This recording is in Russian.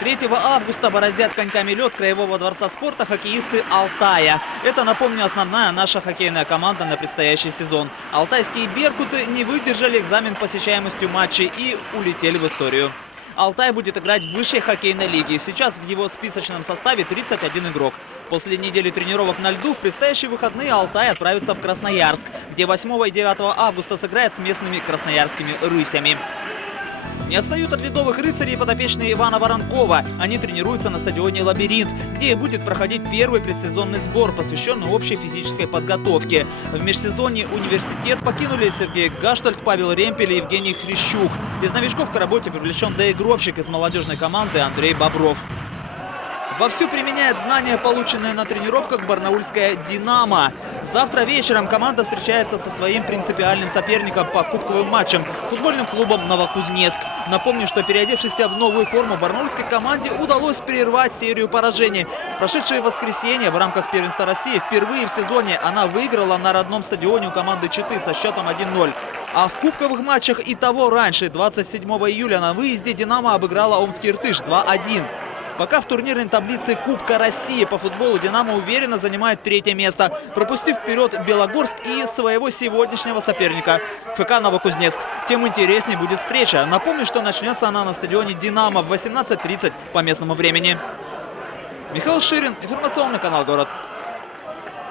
3 августа бороздят коньками лед Краевого дворца спорта хоккеисты Алтая. Это, напомню, основная наша хоккейная команда на предстоящий сезон. Алтайские «Беркуты» не выдержали экзамен посещаемостью матчей и улетели в историю. Алтай будет играть в высшей хоккейной лиге. Сейчас в его списочном составе 31 игрок. После недели тренировок на льду в предстоящие выходные Алтай отправится в Красноярск, где 8 и 9 августа сыграет с местными красноярскими «Рысями». Не отстают от ледовых рыцарей подопечные Ивана Воронкова. Они тренируются на стадионе «Лабиринт», где и будет проходить первый предсезонный сбор, посвященный общей физической подготовке. В межсезонье университет покинули Сергей Гаштальд, Павел Ремпель и Евгений Хрящук. Из новичков к работе привлечен доигровщик из молодежной команды Андрей Бобров. Вовсю применяет знания, полученные на тренировках барнаульская «Динамо». Завтра вечером команда встречается со своим принципиальным соперником по кубковым матчам – футбольным клубом «Новокузнецк». Напомню, что переодевшись в новую форму, барнаульской команде удалось прервать серию поражений. В прошедшее воскресенье в рамках первенства России впервые в сезоне она выиграла на родном стадионе у команды Читы со счетом 1-0. А в кубковых матчах и того раньше, 27 июля на выезде «Динамо» обыграла омский «Иртыш» 2-1. Пока в турнирной таблице Кубка России по футболу «Динамо» уверенно занимает 3-е место, пропустив вперед Белогорск и своего сегодняшнего соперника ФК «Новокузнецк». Тем интереснее будет встреча. Напомню, что начнется она на стадионе «Динамо» в 18:30 по местному времени. Михаил Ширин, информационный канал «Город».